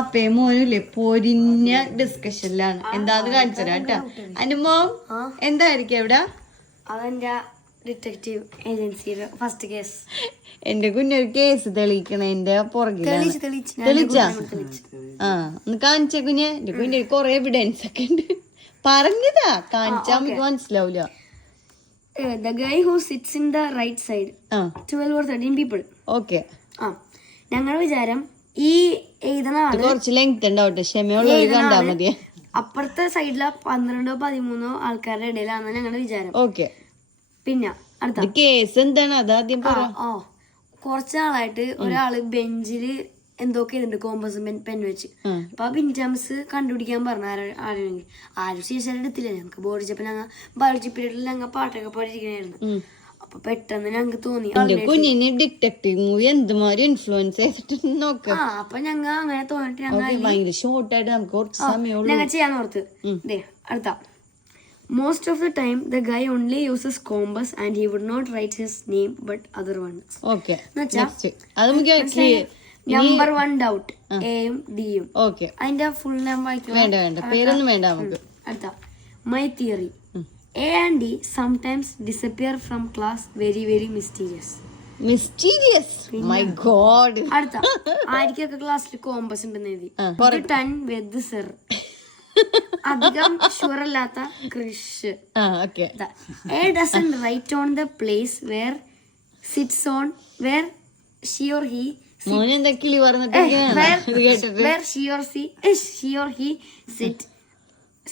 വാപ്പയും മോനും ഇല്ലേ പൊരിഞ്ഞ ഡിസ്കഷനിലാണ് എന്താന്ന് കാണിച്ചു തരാം കേട്ടോ. അനുമോ എന്തായിരിക്കും എവിടെ അതെന്റെ ഡിറ്റക്റ്റീവ് ഏജൻസിയുടെ ഫസ്റ്റ് കേസ് എന്റെ കുഞ്ഞൊരു കേസ് തെളിയിക്കണേന്റെ പുറകിലാണ്. തെളിച്ച് ആ ഒന്ന് കാണിച്ച കുഞ്ഞെ. എന്റെ കുഞ്ഞിന് കൊറേ എവിഡൻസ് ഒക്കെ ഉണ്ട്. പറഞ്ഞതാ. കാണിച്ചാ നമുക്ക് മനസ്സിലാവൂല. The guy who sits in the right side ah. Twelve or thirteen people okay. Ah. ഞങ്ങളുടെ വിചാരം ഈ എഴുതണ ആൾ കുറച്ച് ലെങ്ത് ഉണ്ടാവട്ടെ. ക്ഷമയുള്ള എഴുതാണ്ടാ മതിയെ അപ്പുറത്തെ സൈഡില പന്ത്രണ്ടോ പതിമൂന്നോ ആൾക്കാരുടെ ഇടയിലാണ് ഞങ്ങളുടെ വിചാരം. ഓക്കെ പിന്നെ അടുത്ത. കേസ് എന്താണ്? അതാദ്യം ഓ. കുറച്ച് നാളായിട്ട് ഒരാൾ ബെഞ്ചിൽ എന്തൊക്കെ ഉണ്ട് കോമ്പസ് പെൻ പെൻ വെച്ച്. അപ്പൊ ആ ബിൻജാംസ് കണ്ടുപിടിക്കാൻ പറഞ്ഞു ആരോ- ആരെങ്കിലും. ആരും ശേഷം എടുത്തില്ല. ഞങ്ങൾക്ക് ബോർഡിച്ചപ്പോ ഞങ്ങൾ ബയോളജി പീരീഡിൽ ഞങ്ങൾ പാട്ടൊക്കെ പാടിയിരിക്കണായിരുന്നു. അപ്പൊ പെട്ടെന്ന് ഞങ്ങക്ക് തോന്നി എന്റെ ഡിറ്റക്ടീവ് ഡിറ്റക്റ്റീവ് മൂവി എന്തുമാതിരി ഇൻഫ്ലുവൻസ് ചെയ്തിട്ട് നോക്ക. ആ അപ്പൊ ഞങ്ങ അങ്ങനെ തോന്നിട്ട് ഞങ്ങൾ ഷോർട്ട് ആയിട്ട് നമുക്ക് കുറച്ച് സമയമുള്ളൂ ഞങ്ങൾ ചെയ്യാൻ ഓർത്ത്. അടുത്ത. Most of the time the guy only uses compass and he would not write his name but other ones okay number one doubt എയും ഡിയും ഓക്കെ. അതിന്റെ ഫുൾ നെയിം വായിക്കും വേണ്ട വേണ്ട. പേരൊന്നും വേണ്ട നമുക്ക്. അടുത്ത. My theory. A and D sometimes disappear from class very very mysterious mysterious my god അടുത്ത. ആയിരിക്കൊക്കെ ക്ലാസ്സിൽ കോമ്പസ് ഉണ്ടെന്ന് എഴുതി. ടൺ വെദ് സെർ അധികം ഷുവർ അല്ലാത്ത Krish a dozen write on the place where sits on where she or he മോൻ എന്താ കിളി ഷിയോർ കേട്ടിട്ട്. where she or she is she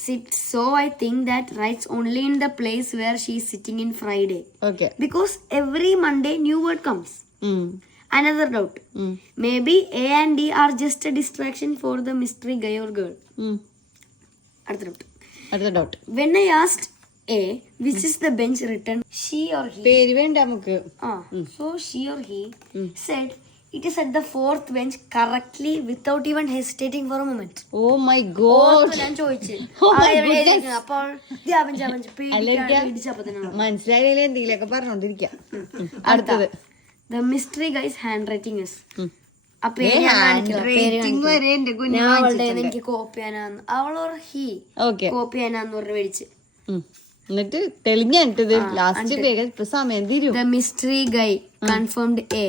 sit so i think that writes only in the place where she is sitting in friday okay because every monday new word comes mm. another doubt mm. maybe a and d are just a distraction for the mystery guy or girl അടുത്ത doubt അടുത്ത doubt when i asked a which is the bench written she or he പേര് വേണ്ട നമുക്ക് ആ so she or he said it is at the fourth bench correctly without even hesitating for a moment. Oh my god ഞാൻ ചോദിച്ചു. Oh my? അപ്പോൾ മനസ്സിലായില്ലേ എന്തെങ്കിലുമൊക്കെ പറഞ്ഞോണ്ടിരിക്കാം. അടുത്തത്. The mystery guys handwriting is എനിക്ക് കോപ്പി ചെയ്യാനാന്ന് അവളോർ ഹി കോപ്പി ചെയ്യാനാന്ന് പറഞ്ഞ് മേടിച്ച് എന്നിട്ട് തെളിഞ്ഞിട്ട് ലാസ്റ്റ് സമയം തീരും. The mystery guy confirmed A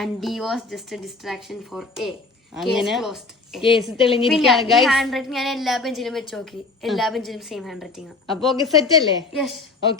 and D was just distraction for a അങ്ങനെ കേസ് പിന്നെ തെളിഞ്ഞിരിക്കുകയാണ് ഗൈസ് ഹാൻഡ് റൈറ്റിംഗ് ഞാൻ എല്ലാ ബെഞ്ചിലും വെച്ച് നോക്കി. എല്ലാ ബെഞ്ചിലും സെയിം ഹാൻഡ് റൈറ്റിംഗ് അപ്പൊ ഓക്കെ സെറ്റ് അല്ലേ? യെസ്